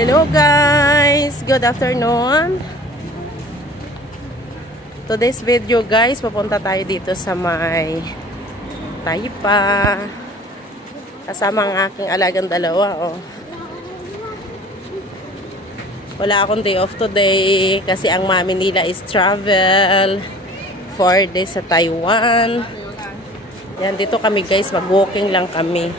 Hello guys! Good afternoon! Today's video guys, papunta tayo dito sa may Taypa. Kasama ang aking alagang dalawa. Oh. Wala akong day off today kasi ang mami nila is travel 4 days sa Taiwan. Yan, dito kami guys, mag-walking lang kami.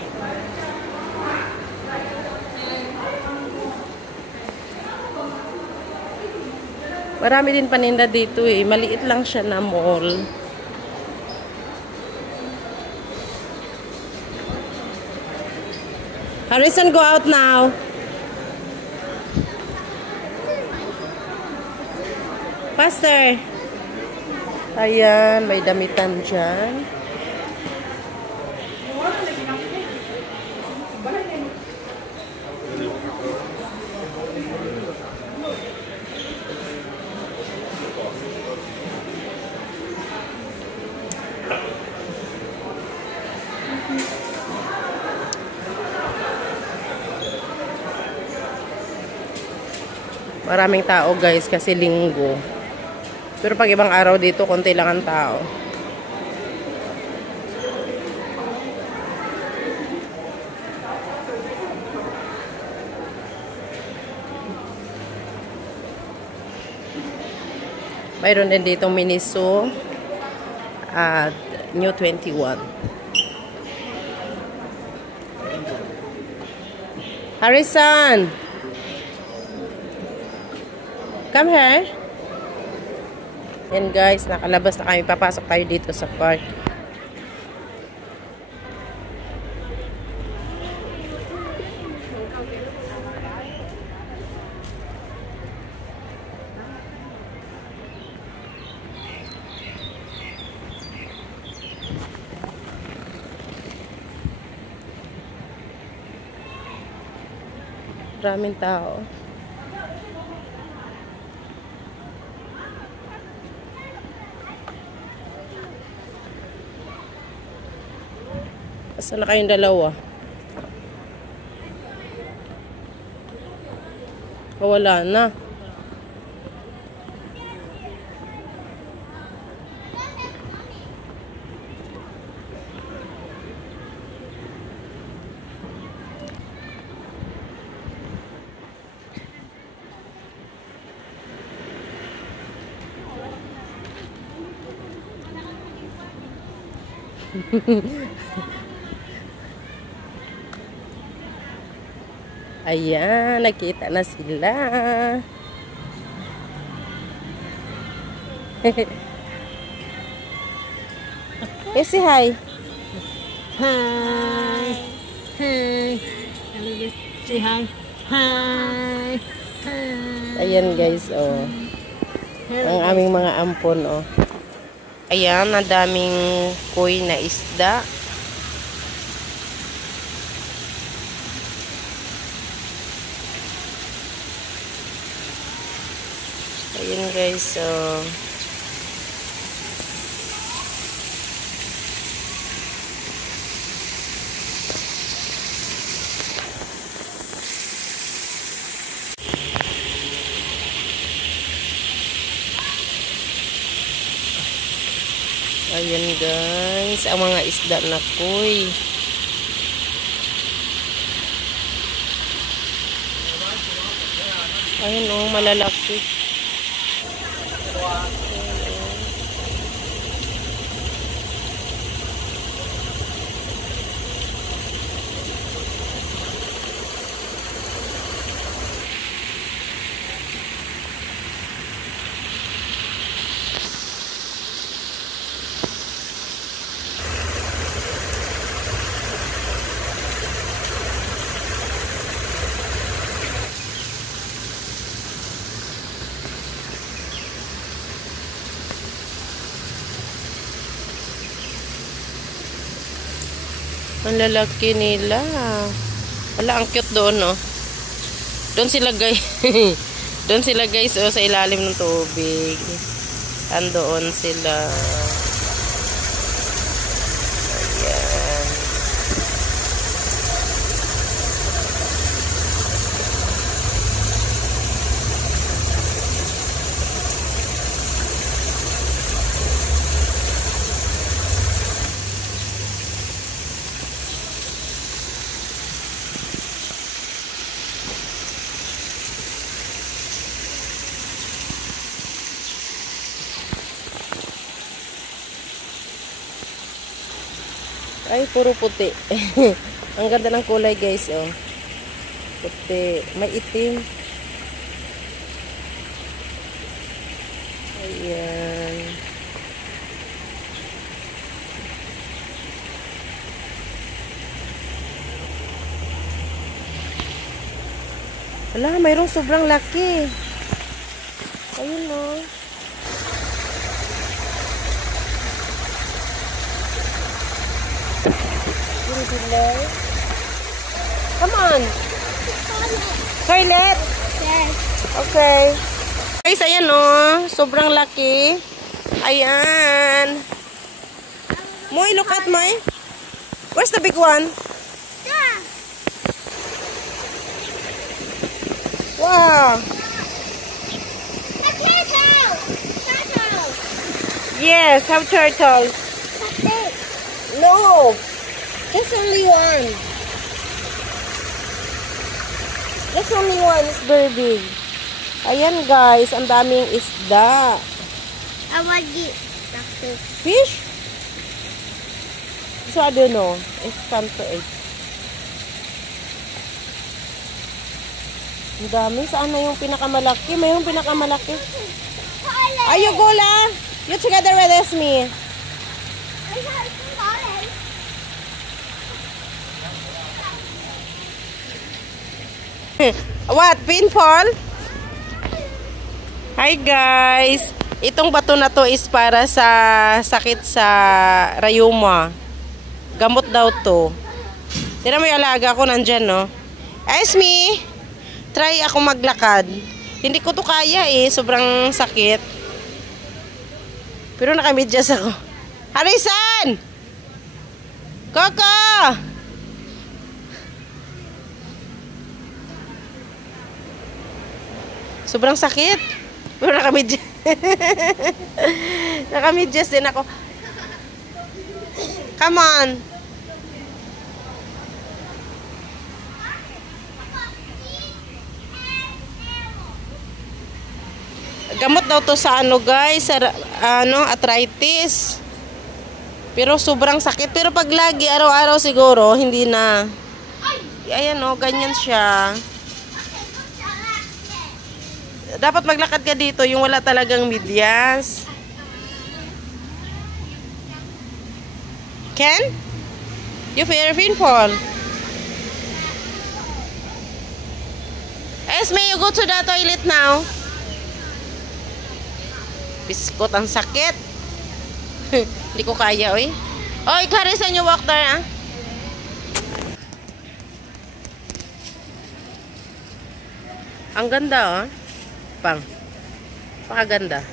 Marami din paninda dito eh. Maliit lang siya na mall. Harrison, go out now. Faster. Ayan, may damitan dyan. Maraming tao guys kasi linggo. Pero pag ibang araw dito, konti lang ang tao. Mayroon din ditong Miniso at New 21. Harrison! Come here. Yan guys, nakalabas na kami. Papasok tayo dito sa park. Maraming tao. Asa na kayong dalawa? Wala na. Ayan, nakita na sila. Eh, say hi. Hi. Hi. Say hi. Hi. Hi. Ayan guys, oh. Ang aming mga ampon, oh. Ayan, ang daming koy na isda. Ayan guys, so ayan guys, ang mga isda na koy. Ayan oh, malalaki. Ang lalaki nila. Wala, ang cute doon, no? Doon sila, guys. Doon sila, guys, oh, sa ilalim ng tubig. Andoon sila. Ayan. Ay, puro puti. Ang ganda ng kulay, guys, oh. Puti. May itim. Ayan. Wala, mayroong sobrang laki. Ayun, oh. Come on. Toilet? Yes. Okay. Guys, ayan o. Sobrang laki. Ayan. Moy, look at Moy. Where's the big one? Yeah. Wow. A turtle. Turtle. Yes, have turtles. That's it. No. There's only one. There's only one. It's very big. Ayan guys, ang daming isda. I want it. That's it. Fish? So I don't know. It's time to eat. Ang dami. Saan na yung pinakamalaki? Mayroong pinakamalaki. Ayo, Gola! You together with Esme. What? Pinfall? Hi guys! Itong bato na to is para sa sakit sa rayuma. Gamot daw to. Tira mo yung alaga ko nandyan, no? Esme! Try ako maglakad. Hindi ko to kaya eh. Sobrang sakit. Pero nakamidyas ako. Harrison! Coco! Sobrang sakit. Pero nakamidyas. Nakamidyas din ako. Come on. Gamot daw to sa ano guys, sa arthritis. Pero sobrang sakit. Pero pag lagi, araw-araw siguro, hindi na. Ayan o, ganyan siya. Dapat maglakad ka dito, yung wala talagang medyas. Ken? You fear pinfall? Esme, you go to the toilet now. Biskot, ang sakit. Hindi ko kaya, oy. Oy, Harrison, you walk there, ah. Ang ganda, oh. Pang. Pakaganda.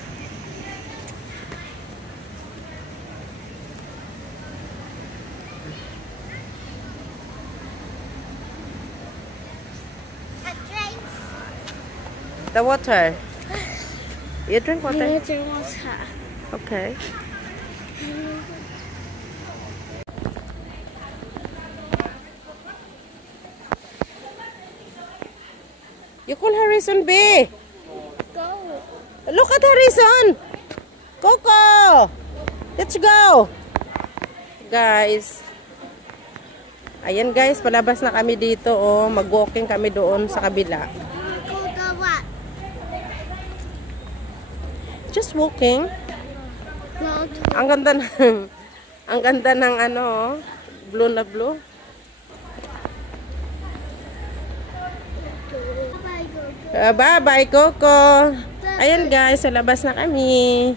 The water. You drink water? I drink water. Okay. You call Harrison B. Go. Look at Harrison. Coco. Let's go. Guys. Ayan guys, palabas na kami dito. Oh. Mag-walking kami doon sa kabila. Go what? Just walking. No. Ang ganda ng ang ganda ng ano, oh. Blue na blue. Bye-bye, Coco. Ayan guys, sa labas na kami.